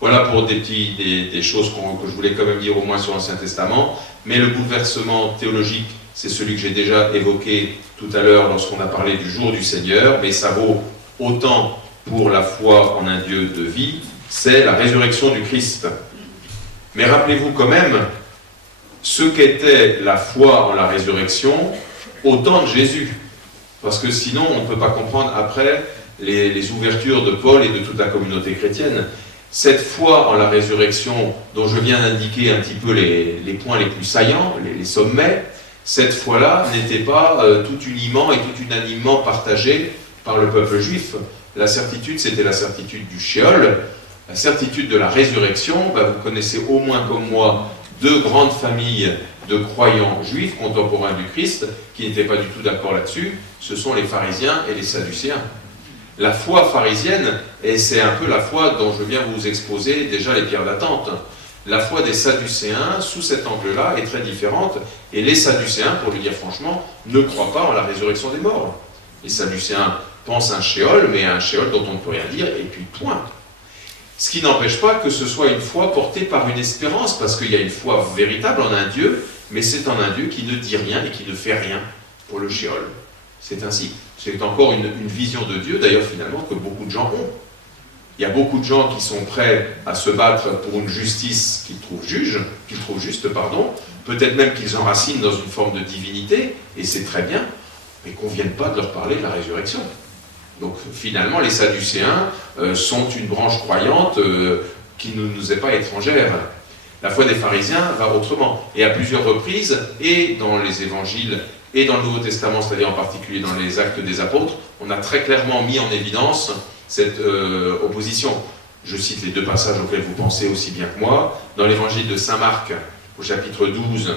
Voilà pour des choses que je voulais quand même dire au moins sur l'Ancien Testament, mais le bouleversement théologique, c'est celui que j'ai déjà évoqué tout à l'heure lorsqu'on a parlé du jour du Seigneur, mais ça vaut autant pour la foi en un Dieu de vie, c'est la résurrection du Christ. Mais rappelez-vous quand même ce qu'était la foi en la résurrection au temps de Jésus. Parce que sinon, on ne peut pas comprendre après les ouvertures de Paul et de toute la communauté chrétienne. Cette foi en la résurrection, dont je viens d'indiquer un petit peu les points les plus saillants, les sommets, cette foi-là n'était pas tout uniment et tout unanimement partagée par le peuple juif. La certitude, c'était la certitude du Sheol. La certitude de la résurrection, vous connaissez au moins comme moi deux grandes familles de croyants juifs contemporains du Christ qui n'étaient pas du tout d'accord là-dessus, ce sont les pharisiens et les sadducéens. La foi pharisienne, et c'est un peu la foi dont je viens vous exposer déjà les pierres d'attente, la foi des sadducéens, sous cet angle-là, est très différente, et les sadducéens, pour le dire franchement, ne croient pas en la résurrection des morts. Les sadducéens pensent à un Sheol, mais à un Sheol dont on ne peut rien dire, et puis point. Ce qui n'empêche pas que ce soit une foi portée par une espérance, parce qu'il y a une foi véritable en un Dieu, mais c'est en un Dieu qui ne dit rien et qui ne fait rien pour le Sheol. C'est ainsi. C'est encore une vision de Dieu, d'ailleurs finalement, que beaucoup de gens ont. Il y a beaucoup de gens qui sont prêts à se battre pour une justice qu'ils trouvent juste, peut-être même qu'ils enracinent dans une forme de divinité, et c'est très bien, mais qu'on ne vienne pas de leur parler de la résurrection. Donc finalement, les Sadducéens sont une branche croyante qui ne nous est pas étrangère. La foi des pharisiens va autrement. Et à plusieurs reprises, et dans les évangiles, et dans le Nouveau Testament, c'est-à-dire en particulier dans les Actes des Apôtres, on a très clairement mis en évidence cette opposition. Je cite les deux passages auxquels vous pensez aussi bien que moi. Dans l'évangile de Saint Marc, au chapitre 12,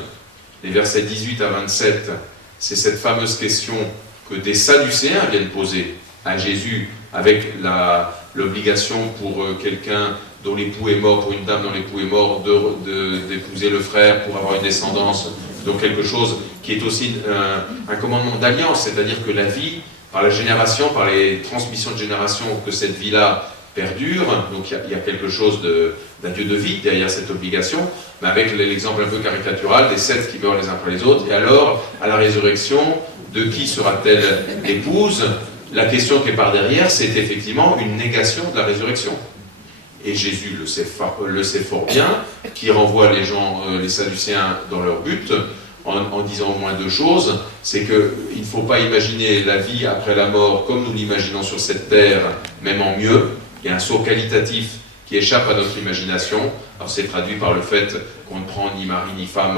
les versets 18 à 27, c'est cette fameuse question que des Sadducéens viennent poser à Jésus, avec l'obligation pour quelqu'un dont l'époux est mort, pour une dame dont l'époux est mort, d'épouser le frère pour avoir une descendance. Donc quelque chose qui est aussi un commandement d'alliance, c'est-à-dire que la vie, par la génération, par les transmissions de génération, que cette vie-là perdure, donc il y a quelque chose d'un Dieu de vie derrière cette obligation, mais avec l'exemple un peu caricatural des 7 qui meurent les uns après les autres, et alors, à la résurrection, de qui sera-t-elle l'épouse? La question qui est par derrière, c'est effectivement une négation de la résurrection. Et Jésus le sait fort bien, qui renvoie les gens, les Sadducéens, dans leur but, en disant au moins deux choses. C'est qu'il ne faut pas imaginer la vie après la mort comme nous l'imaginons sur cette terre, même en mieux. Il y a un saut qualitatif qui échappe à notre imagination. Alors c'est traduit par le fait qu'on ne prend ni mari ni femme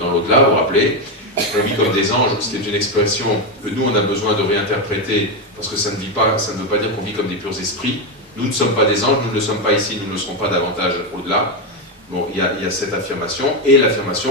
dans l'au-delà, vous vous rappelez. On vit comme des anges, c'est une expression que nous on a besoin de réinterpréter, parce que ça ne veut pas dire qu'on vit comme des purs esprits. Nous ne sommes pas des anges, nous ne le sommes pas ici, nous ne le serons pas davantage au-delà. Bon, il y a cette affirmation, et l'affirmation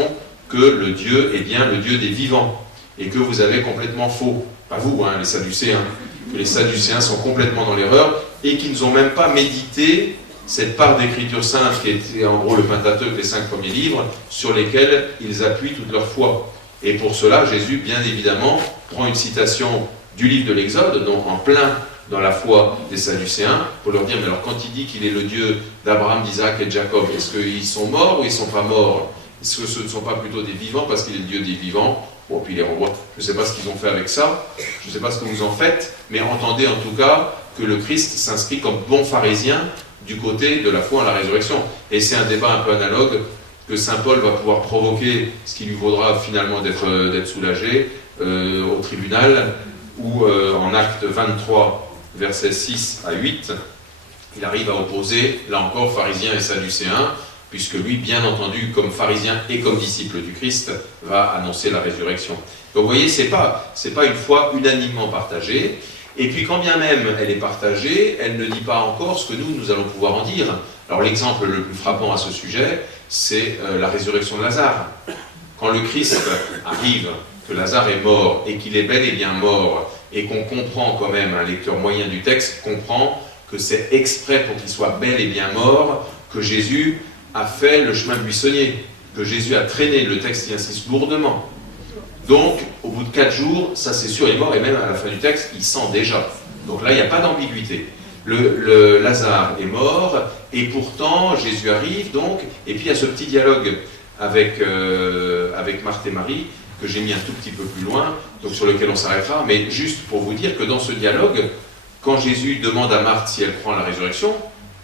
que le Dieu est bien le Dieu des vivants, et que vous avez complètement faux. Pas vous, les Sadducéens, que les Sadducéens sont complètement dans l'erreur, et qu'ils n'ont même pas médité cette part d'écriture sainte qui était en gros le Pentateuque, les 5 premiers livres, sur lesquels ils appuient toute leur foi. Et pour cela, Jésus, bien évidemment, prend une citation du livre de l'Exode, donc en plein dans la foi des Sadducéens, pour leur dire, mais alors quand il dit qu'il est le Dieu d'Abraham, d'Isaac et de Jacob, est-ce qu'ils sont morts ou ils ne sont pas morts? Est-ce que ce ne sont pas plutôt des vivants parce qu'il est le Dieu des vivants? Bon, puis il les renvoie. Je ne sais pas ce qu'ils ont fait avec ça, je ne sais pas ce que vous en faites, mais entendez en tout cas que le Christ s'inscrit comme bon pharisien du côté de la foi en la résurrection. Et c'est un débat un peu analogue que saint Paul va pouvoir provoquer, ce qui lui vaudra finalement d'être soulagé au tribunal, où en acte 23, versets 6 à 8, il arrive à opposer, là encore, pharisiens et sadducéens, puisque lui, bien entendu, comme pharisien et comme disciple du Christ, va annoncer la résurrection. Donc vous voyez, c'est pas une foi unanimement partagée, et puis quand bien même elle est partagée, elle ne dit pas encore ce que nous allons pouvoir en dire. Alors l'exemple le plus frappant à ce sujet, c'est la résurrection de Lazare. Quand le Christ arrive, que Lazare est mort, et qu'il est bel et bien mort, et qu'on comprend quand même, un lecteur moyen du texte comprend que c'est exprès pour qu'il soit bel et bien mort, que Jésus a fait le chemin buissonnier, que Jésus a traîné, le texte y insiste lourdement. Donc, au bout de 4 jours, ça c'est sûr, il est mort, et même à la fin du texte, il sent déjà. Donc là, il n'y a pas d'ambiguïté. Lazare est mort, et pourtant Jésus arrive donc, et puis il y a ce petit dialogue avec Marthe et Marie, que j'ai mis un tout petit peu plus loin, donc sur lequel on s'arrêtera, mais juste pour vous dire que dans ce dialogue, quand Jésus demande à Marthe si elle croit en la résurrection,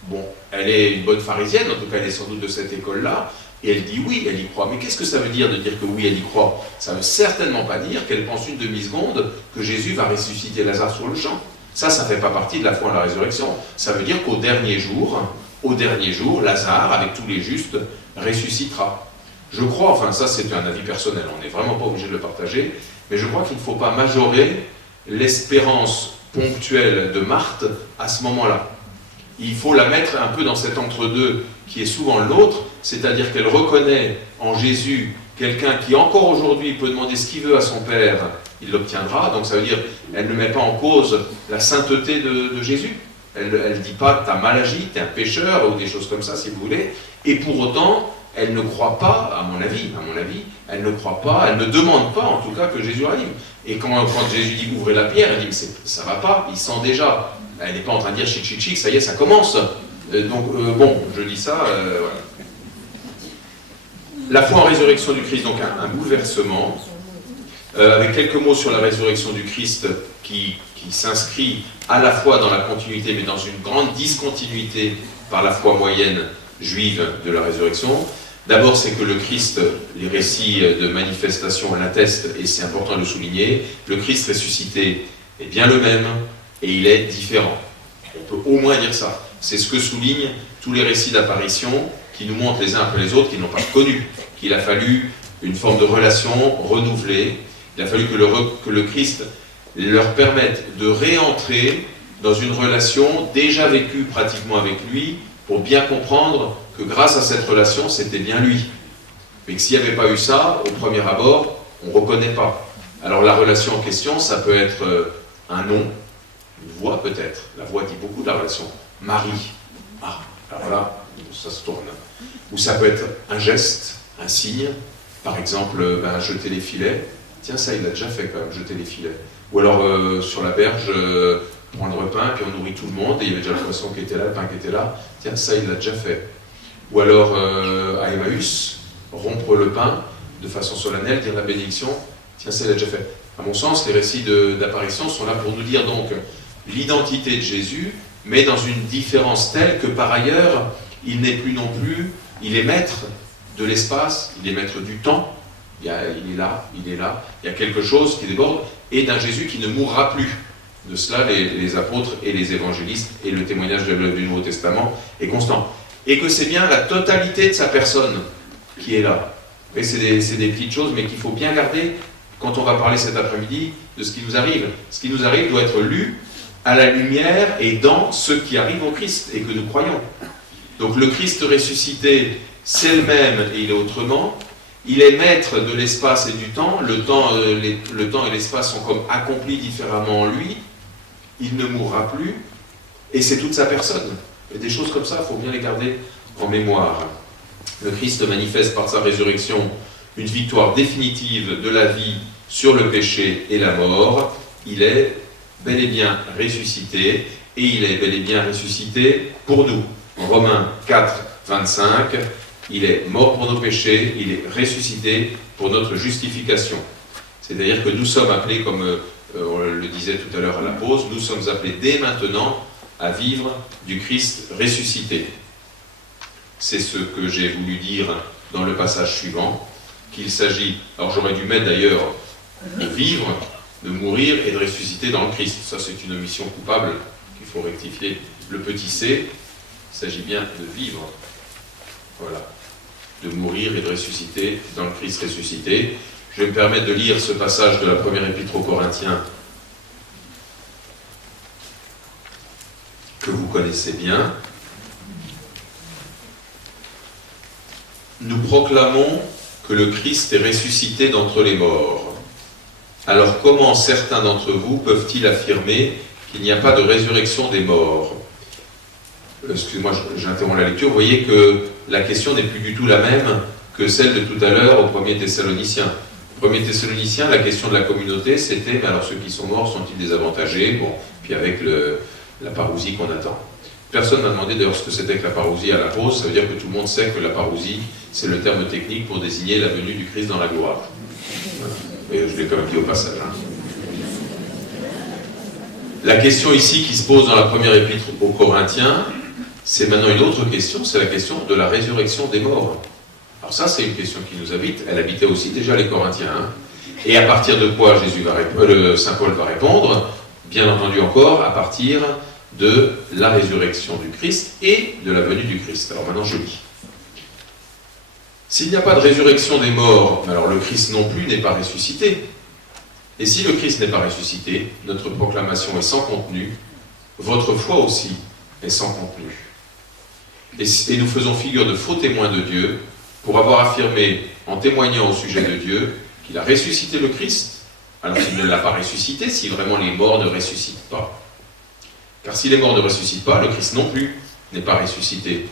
bon, elle est une bonne pharisienne, en tout cas elle est sans doute de cette école-là, et elle dit oui, elle y croit. Mais qu'est-ce que ça veut dire de dire que oui, elle y croit? Ça ne veut certainement pas dire qu'elle pense une demi-seconde que Jésus va ressusciter Lazare sur le champ. Ça ne fait pas partie de la foi en la résurrection. Ça veut dire qu'au dernier jour, Lazare, avec tous les justes, ressuscitera. Je crois, enfin ça c'est un avis personnel, on n'est vraiment pas obligé de le partager, mais je crois qu'il ne faut pas majorer l'espérance ponctuelle de Marthe à ce moment-là. Il faut la mettre un peu dans cet entre-deux qui est souvent l'autre, c'est-à-dire qu'elle reconnaît en Jésus quelqu'un qui encore aujourd'hui peut demander ce qu'il veut à son Père, il l'obtiendra, donc ça veut dire elle ne met pas en cause la sainteté de Jésus, elle ne dit pas t'as mal agi, t'es un pécheur ou des choses comme ça si vous voulez, et pour autant elle ne croit pas, à mon avis, elle ne croit pas, elle ne demande pas en tout cas que Jésus arrive. Et quand Jésus dit ouvrez la pierre, elle dit ça va pas, il sent déjà. Elle n'est pas en train de dire chic chic chic, ça y est, ça commence. Bon, je dis ça, voilà. La foi en résurrection du Christ, donc un bouleversement, avec quelques mots sur la résurrection du Christ qui s'inscrit à la fois dans la continuité, mais dans une grande discontinuité par la foi moyenne juive de la résurrection. D'abord, c'est que le Christ, les récits de manifestation l'attestent, et c'est important de le souligner, le Christ ressuscité est bien le même, et il est différent. On peut au moins dire ça. C'est ce que soulignent tous les récits d'apparition qui nous montrent les uns après les autres qu'ils n'ont pas connu, qu'il a fallu une forme de relation renouvelée, il a fallu que le Christ leur permette de réentrer dans une relation déjà vécue pratiquement avec lui, pour bien comprendre que grâce à cette relation, c'était bien lui. Mais que s'il n'y avait pas eu ça, au premier abord, on ne reconnaît pas. Alors la relation en question, ça peut être un nom, une voix peut-être. La voix dit beaucoup de la relation. Marie. Ah, alors là, ça se tourne. Ou ça peut être un geste, un signe. Par exemple, jeter les filets. Tiens, ça, il l'a déjà fait quand même, jeter les filets. Ou alors, sur la berge, prendre le pain, puis on nourrit tout le monde, et il y avait déjà le poisson qui était là, le pain qui était là. Tiens, ça, il l'a déjà fait. Ou alors, à Emmaüs, rompre le pain de façon solennelle, dire la bénédiction. Tiens, ça, il l'a déjà fait. À mon sens, les récits d'apparition sont là pour nous dire donc l'identité de Jésus, mais dans une différence telle que par ailleurs, il n'est plus non plus, il est maître de l'espace, il est maître du temps, il est là, il y a quelque chose qui déborde, et d'un Jésus qui ne mourra plus. De cela, les apôtres et les évangélistes et le témoignage du Nouveau Testament est constant. Et que c'est bien la totalité de sa personne qui est là. Et c'est des petites choses, mais qu'il faut bien garder quand on va parler cet après-midi de ce qui nous arrive. Ce qui nous arrive doit être lu à la lumière et dans ce qui arrive au Christ et que nous croyons. Donc le Christ ressuscité, c'est le même et il est autrement. Il est maître de l'espace et du temps. Le temps et l'espace sont comme accomplis différemment en lui. Il ne mourra plus. Et c'est toute sa personne. Et des choses comme ça, il faut bien les garder en mémoire. Le Christ manifeste par sa résurrection une victoire définitive de la vie sur le péché et la mort. Il est bel et bien ressuscité, et il est bel et bien ressuscité pour nous. En Romains 4, 25, il est mort pour nos péchés, il est ressuscité pour notre justification. C'est-à-dire que nous sommes appelés, comme on le disait tout à l'heure à la pause, nous sommes appelés dès maintenant à vivre du Christ ressuscité. C'est ce que j'ai voulu dire dans le passage suivant, qu'il s'agit, alors j'aurais dû mettre d'ailleurs, de vivre, de mourir et de ressusciter dans le Christ. Ça, c'est une omission coupable qu'il faut rectifier. Le petit c, il s'agit bien de vivre. Voilà. De mourir et de ressusciter dans le Christ ressuscité. Je vais me permettre de lire ce passage de la première épître aux Corinthiens que vous connaissez bien. Nous proclamons que le Christ est ressuscité d'entre les morts. Alors comment certains d'entre vous peuvent-ils affirmer qu'il n'y a pas de résurrection des morts? Excusez-moi, j'interromps la lecture. Vous voyez que la question n'est plus du tout la même que celle de tout à l'heure au 1er Thessaloniciens. Au 1er Thessaloniciens, la question de la communauté, c'était, mais alors ceux qui sont morts sont-ils désavantagés? Bon, puis avec la parousie qu'on attend. Personne ne m'a demandé d'ailleurs ce que c'était que la parousie à la pause, ça veut dire que tout le monde sait que la parousie, c'est le terme technique pour désigner la venue du Christ dans la gloire. Voilà. Et je l'ai quand même dit au passage. Hein. La question ici qui se pose dans la première épître aux Corinthiens, c'est maintenant une autre question, c'est la question de la résurrection des morts. Alors ça, c'est une question qui nous habite, elle habitait aussi déjà les Corinthiens. Hein. Et à partir de quoi Saint Paul va répondre? Bien entendu encore, à partir de la résurrection du Christ et de la venue du Christ. Alors maintenant, je lis. S'il n'y a pas de résurrection des morts, alors le Christ non plus n'est pas ressuscité. Et si le Christ n'est pas ressuscité, notre proclamation est sans contenu, votre foi aussi est sans contenu. Et nous faisons figure de faux témoins de Dieu, pour avoir affirmé, en témoignant au sujet de Dieu, qu'il a ressuscité le Christ, alors qu'il ne l'a pas ressuscité, si vraiment les morts ne ressuscitent pas. Car si les morts ne ressuscitent pas, le Christ non plus n'est pas ressuscité.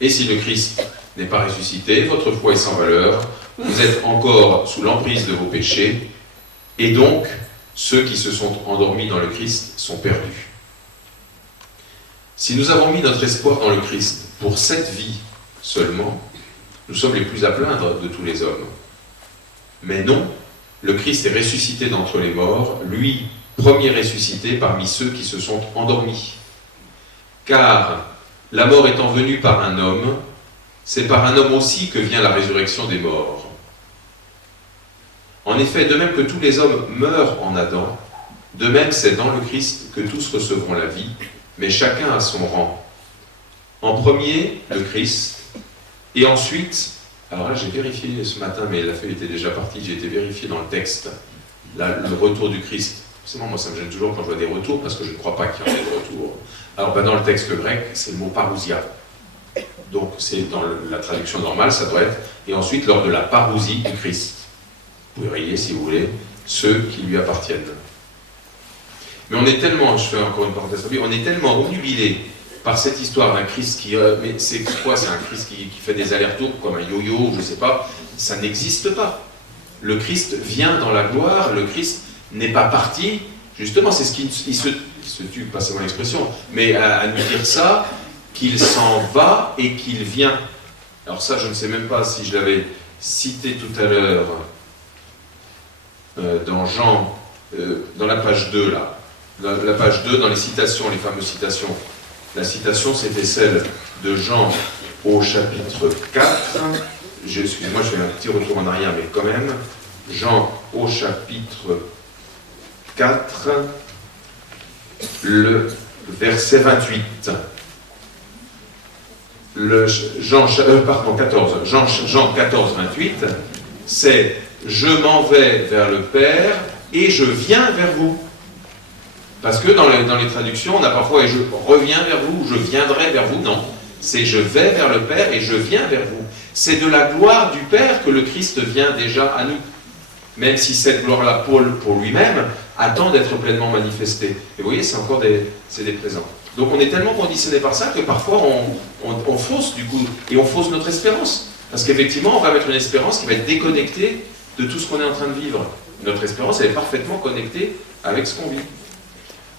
Et si le Christ n'est pas ressuscité, votre foi est sans valeur, vous êtes encore sous l'emprise de vos péchés, et donc ceux qui se sont endormis dans le Christ sont perdus. Si nous avons mis notre espoir dans le Christ pour cette vie seulement, nous sommes les plus à plaindre de tous les hommes. Mais non, le Christ est ressuscité d'entre les morts, lui, premier ressuscité parmi ceux qui se sont endormis. Car la mort étant venue par un homme, c'est par un homme aussi que vient la résurrection des morts. En effet, de même que tous les hommes meurent en Adam, de même c'est dans le Christ que tous recevront la vie, mais chacun à son rang. En premier, le Christ, et ensuite, alors là j'ai vérifié ce matin, mais la feuille était déjà partie, j'ai été vérifié dans le texte, là, le retour du Christ. Forcément, moi ça me gêne toujours quand je vois des retours, parce que je ne crois pas qu'il y en ait de retour. Alors dans le texte grec, c'est le mot parousia. Donc c'est dans la traduction normale, ça doit être, et ensuite lors de la parousie du Christ. Vous pouvez rayer si vous voulez, ceux qui lui appartiennent. Mais on est tellement, je fais encore une parenthèse, on est tellement obnubilé par cette histoire d'un Christ qui... mais c'est quoi? C'est un Christ qui fait des allers-retours comme un yo-yo, je ne sais pas. Ça n'existe pas. Le Christ vient dans la gloire, le Christ n'est pas parti. Justement, c'est ce qui se tue, passez mon expression, mais à nous dire ça, qu'il s'en va et qu'il vient. Alors ça, je ne sais même pas si je l'avais cité tout à l'heure dans Jean, dans la page 2, là. La page 2, dans les citations, les fameuses citations. La citation, c'était celle de Jean au chapitre 4. Excusez-moi, je fais un petit retour en arrière, mais quand même. Jean au chapitre 4, le verset 28. Jean 14. Jean 14, 28, c'est « Je m'en vais vers le Père et je viens vers vous ». Parce que dans les traductions, on a parfois « et je reviens vers vous » ou « je viendrai vers vous ». Non, c'est « je vais vers le Père et je viens vers vous ». C'est de la gloire du Père que le Christ vient déjà à nous. Même si cette gloire-là, pour lui-même, attend d'être pleinement manifestée. Et vous voyez, c'est des présents. Donc on est tellement conditionné par ça que parfois on fausse du coup, et on fausse notre espérance. Parce qu'effectivement, on va mettre une espérance qui va être déconnectée de tout ce qu'on est en train de vivre. Notre espérance, elle est parfaitement connectée avec ce qu'on vit.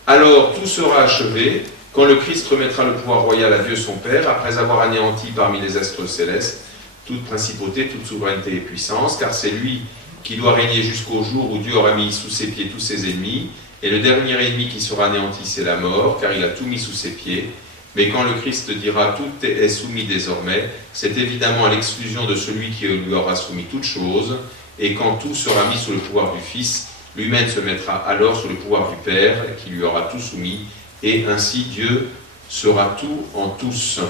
Alors, tout sera achevé quand le Christ remettra le pouvoir royal à Dieu son Père, après avoir anéanti parmi les astres célestes toute principauté, toute souveraineté et puissance, car c'est lui qui doit régner jusqu'au jour où Dieu aura mis sous ses pieds tous ses ennemis, et le dernier ennemi qui sera anéanti, c'est la mort, car il a tout mis sous ses pieds. Mais quand le Christ dira « tout est soumis désormais », c'est évidemment à l'exclusion de celui qui lui aura soumis toutes choses, et quand tout sera mis sous le pouvoir du Fils, lui-même se mettra alors sous le pouvoir du Père, qui lui aura tout soumis, et ainsi Dieu sera tout en tous.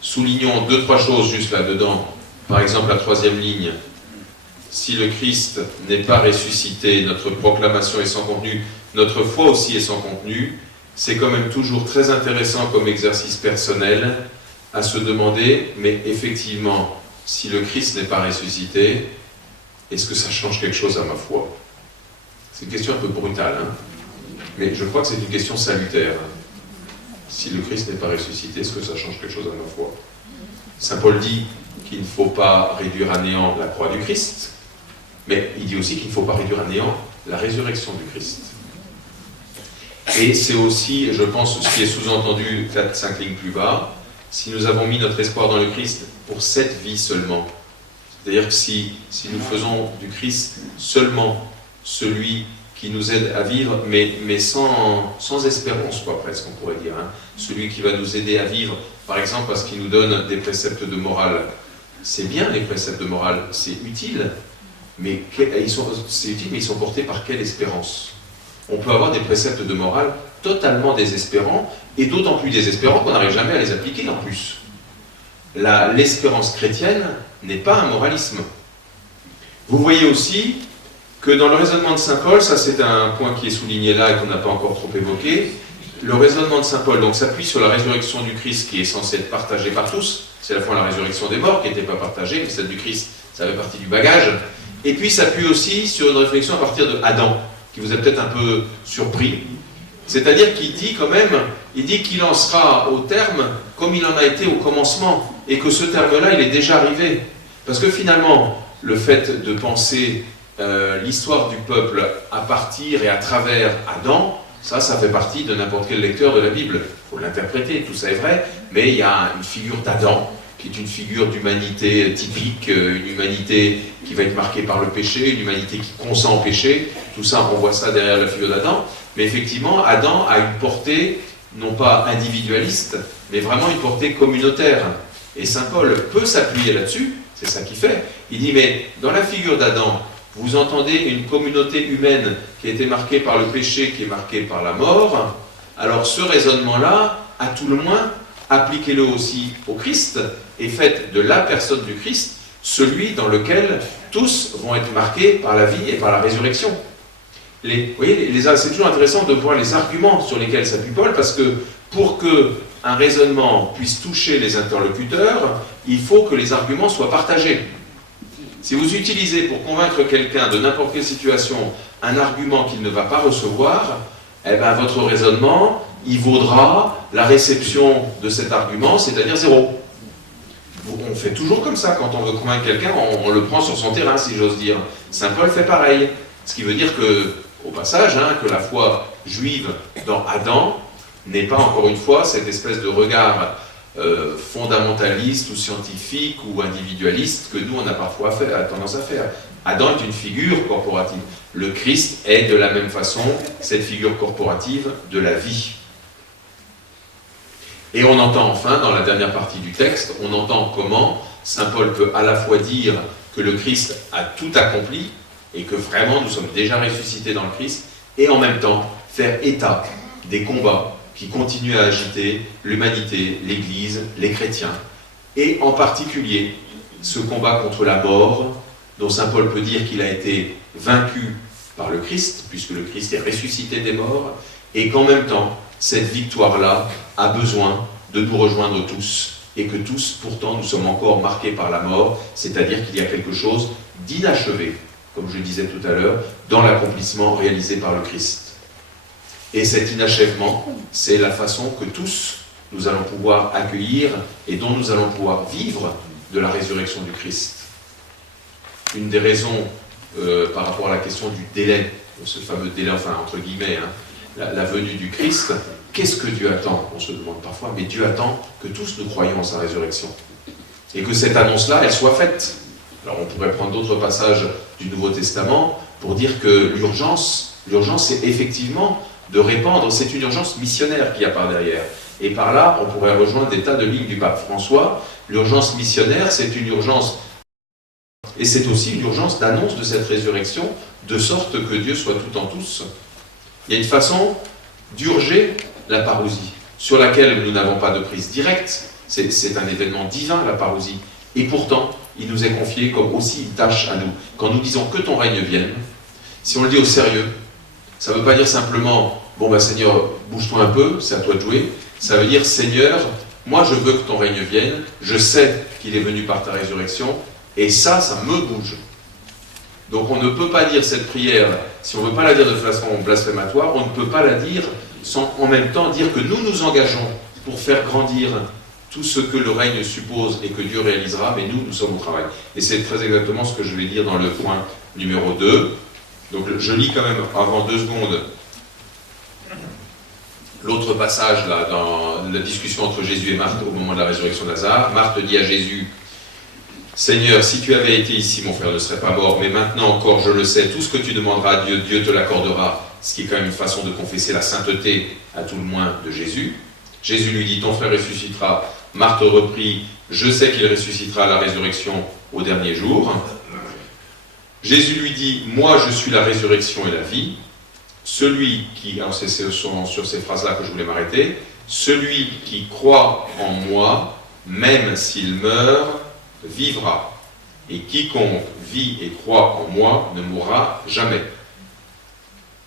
Soulignons 2-3 choses juste là-dedans. Par exemple, la 3e ligne. Si le Christ n'est pas ressuscité, notre proclamation est sans contenu, notre foi aussi est sans contenu. C'est quand même toujours très intéressant comme exercice personnel à se demander, mais effectivement, si le Christ n'est pas ressuscité, est-ce que ça change quelque chose à ma foi? C'est une question un peu brutale, hein, mais je crois que c'est une question salutaire. Si le Christ n'est pas ressuscité, est-ce que ça change quelque chose à ma foi? Saint Paul dit qu'il ne faut pas réduire à néant la croix du Christ, mais il dit aussi qu'il ne faut pas réduire à néant la résurrection du Christ. Et c'est aussi, je pense, ce qui est sous-entendu 4-5 lignes plus bas, si nous avons mis notre espoir dans le Christ pour cette vie seulement. C'est-à-dire que si nous faisons du Christ seulement celui qui nous aide à vivre, mais sans espérance, quoi, presque, on pourrait dire. Hein. Celui qui va nous aider à vivre, par exemple, parce qu'il nous donne des préceptes de morale. C'est bien, les préceptes de morale, c'est utile, mais ils sont portés par quelle espérance? On peut avoir des préceptes de morale totalement désespérants, et d'autant plus désespérants qu'on n'arrive jamais à les appliquer en plus. L'espérance chrétienne n'est pas un moralisme. Vous voyez aussi que dans le raisonnement de saint Paul, ça c'est un point qui est souligné là et qu'on n'a pas encore trop évoqué, le raisonnement de saint Paul donc s'appuie sur la résurrection du Christ qui est censée être partagée par tous, c'est à la fois la résurrection des morts qui n'était pas partagée, mais celle du Christ, ça fait partie du bagage, et puis s'appuie aussi sur une réflexion à partir de Adam, qui vous a peut-être un peu surpris, c'est-à-dire qu'il dit quand même, il dit qu'il en sera au terme comme il en a été au commencement, et que ce terme-là, il est déjà arrivé. Parce que finalement, le fait de penser l'histoire du peuple à partir et à travers Adam, ça fait partie de n'importe quel lecteur de la Bible. Il faut l'interpréter, tout ça est vrai, mais il y a une figure d'Adam, qui est une figure d'humanité typique, une humanité qui va être marquée par le péché, une humanité qui consent au péché, tout ça, on voit ça derrière la figure d'Adam, mais effectivement, Adam a une portée, non pas individualiste, mais vraiment une portée communautaire. Et saint Paul peut s'appuyer là-dessus, c'est ça qu'il fait. Il dit, mais dans la figure d'Adam, vous entendez une communauté humaine qui a été marquée par le péché, qui est marquée par la mort, alors ce raisonnement-là, à tout le moins, appliquez-le aussi au Christ, et faites de la personne du Christ celui dans lequel tous vont être marqués par la vie et par la résurrection. Vous voyez, c'est toujours intéressant de voir les arguments sur lesquels s'appuie Paul, parce que pour qu'un raisonnement puisse toucher les interlocuteurs, il faut que les arguments soient partagés. Si vous utilisez pour convaincre quelqu'un de n'importe quelle situation un argument qu'il ne va pas recevoir, eh ben votre raisonnement, il vaudra la réception de cet argument, c'est-à-dire 0. On fait toujours comme ça, quand on veut convaincre quelqu'un, on le prend sur son terrain, si j'ose dire. Saint Paul fait pareil. Ce qui veut dire que, au passage, que la foi juive dans Adam n'est pas, encore une fois, cette espèce de regard fondamentaliste ou scientifique ou individualiste que nous, on a parfois tendance à faire. Adam est une figure corporative. Le Christ est, de la même façon, cette figure corporative de la vie. Et on entend enfin, dans la dernière partie du texte, on entend comment saint Paul peut à la fois dire que le Christ a tout accompli, et que vraiment nous sommes déjà ressuscités dans le Christ, et en même temps faire état des combats qui continuent à agiter l'humanité, l'Église, les chrétiens, et en particulier ce combat contre la mort, dont saint Paul peut dire qu'il a été vaincu par le Christ, puisque le Christ est ressuscité des morts, et qu'en même temps, cette victoire-là a besoin de nous rejoindre tous, et que tous, pourtant, nous sommes encore marqués par la mort, c'est-à-dire qu'il y a quelque chose d'inachevé, comme je le disais tout à l'heure, dans l'accomplissement réalisé par le Christ. Et cet inachèvement, c'est la façon que tous, nous allons pouvoir accueillir et dont nous allons pouvoir vivre de la résurrection du Christ. Une des raisons par rapport à la question du délai, ce fameux délai, enfin entre guillemets, la venue du Christ, qu'est-ce que Dieu attend? On se demande parfois, mais Dieu attend que tous nous croyions en sa résurrection. Et que cette annonce-là, elle soit faite. Alors on pourrait prendre d'autres passages du Nouveau Testament pour dire que l'urgence, c'est effectivement de répandre, c'est une urgence missionnaire qu'il y a par derrière. Et par là, on pourrait rejoindre des tas de lignes du pape François. L'urgence missionnaire, c'est une urgence, et c'est aussi une urgence d'annonce de cette résurrection, de sorte que Dieu soit tout en tous. Il y a une façon d'urger la parousie, sur laquelle nous n'avons pas de prise directe. C'est un événement divin, la parousie. Et pourtant, il nous est confié comme aussi une tâche à nous. Quand nous disons que ton règne vienne, si on le dit au sérieux, ça ne veut pas dire simplement, bon ben Seigneur, bouge-toi un peu, c'est à toi de jouer. Ça veut dire, Seigneur, moi je veux que ton règne vienne, je sais qu'il est venu par ta résurrection, et ça me bouge. Donc on ne peut pas dire cette prière, si on ne veut pas la dire de façon blasphématoire, on ne peut pas la dire sans en même temps dire que nous nous engageons pour faire grandir tout ce que le règne suppose et que Dieu réalisera, mais nous sommes au travail. Et c'est très exactement ce que je vais dire dans le point numéro 2. Donc je lis quand même avant 2 secondes l'autre passage là, dans la discussion entre Jésus et Marthe au moment de la résurrection de Lazare. Marthe dit à Jésus, Seigneur, si tu avais été ici, mon frère ne serait pas mort, mais maintenant encore, je le sais, tout ce que tu demanderas à Dieu, Dieu te l'accordera, ce qui est quand même une façon de confesser la sainteté, à tout le moins, de Jésus. Jésus lui dit, ton frère ressuscitera. Marthe reprit, je sais qu'il ressuscitera à la résurrection au dernier jour. Jésus lui dit, moi je suis la résurrection et la vie. Celui qui, alors c'est sur ces phrases-là que je voulais m'arrêter, celui qui croit en moi, même s'il meurt, vivra. Et quiconque vit et croit en moi ne mourra jamais.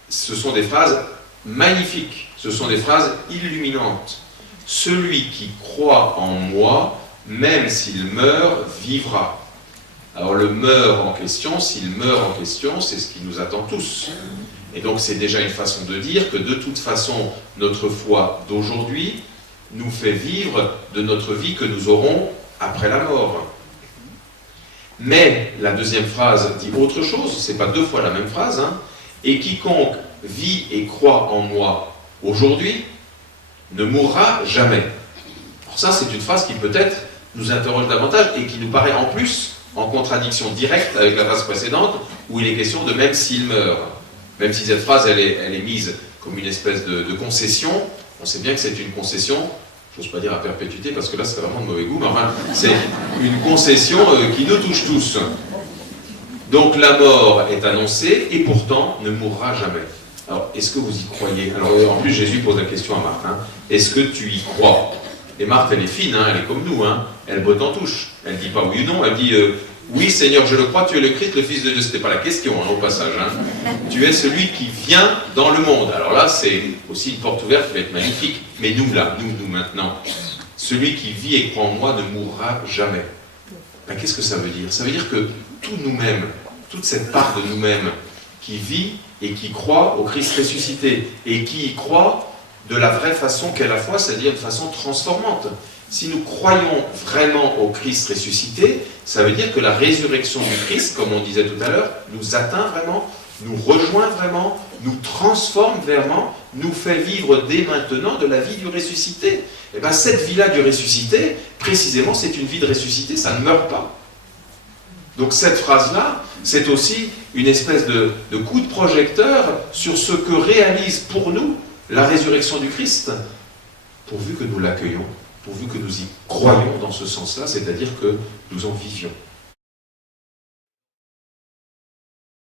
Ce sont des phrases magnifiques, ce sont des phrases illuminantes. Celui qui croit en moi, même s'il meurt, vivra. Alors le meurt en question, s'il meurt en question, c'est ce qui nous attend tous. Et donc c'est déjà une façon de dire que de toute façon, notre foi d'aujourd'hui nous fait vivre de notre vie que nous aurons après la mort. Mais la deuxième phrase dit autre chose, c'est pas deux fois la même phrase, hein. Et quiconque vit et croit en moi aujourd'hui ne mourra jamais. Alors ça, c'est une phrase qui peut-être nous interroge davantage et qui nous paraît en plus en contradiction directe avec la phrase précédente où il est question de même s'il meurt. Même si cette phrase, elle est mise comme une espèce de concession, on sait bien que c'est une concession, j'ose pas dire à perpétuité parce que là c'est vraiment de mauvais goût, mais enfin, c'est une concession qui nous touche tous. Donc la mort est annoncée et pourtant ne mourra jamais. Alors, est-ce que vous y croyez? Alors, en plus, Jésus pose la question à Marthe. Hein. Est-ce que tu y crois? Et Marthe, elle est fine, hein, elle est comme nous. Hein. Elle botte en touche. Elle ne dit pas oui ou non. Elle dit oui, Seigneur, je le crois, tu es le Christ, le Fils de Dieu. Ce n'était pas la question, hein, au passage. Hein. Tu es celui qui vient dans le monde. Alors là, c'est aussi une porte ouverte qui va être magnifique. Mais nous, là, nous maintenant, celui qui vit et croit en moi ne mourra jamais. Ben, qu'est-ce que ça veut dire? Ça veut dire que tout nous-mêmes, toute cette part de nous-mêmes qui vit et qui croit au Christ ressuscité, et qui y croit de la vraie façon qu'est la foi, c'est-à-dire de façon transformante. Si nous croyons vraiment au Christ ressuscité, ça veut dire que la résurrection du Christ, comme on disait tout à l'heure, nous atteint vraiment, nous rejoint vraiment, nous transforme vraiment, nous fait vivre dès maintenant de la vie du ressuscité. Et bien cette vie-là du ressuscité, précisément, c'est une vie de ressuscité, ça ne meurt pas. Donc cette phrase-là, c'est aussi une espèce de coup de projecteur sur ce que réalise pour nous la résurrection du Christ, pourvu que nous l'accueillons, pourvu que nous y croyons dans ce sens-là, c'est-à-dire que nous en vivions.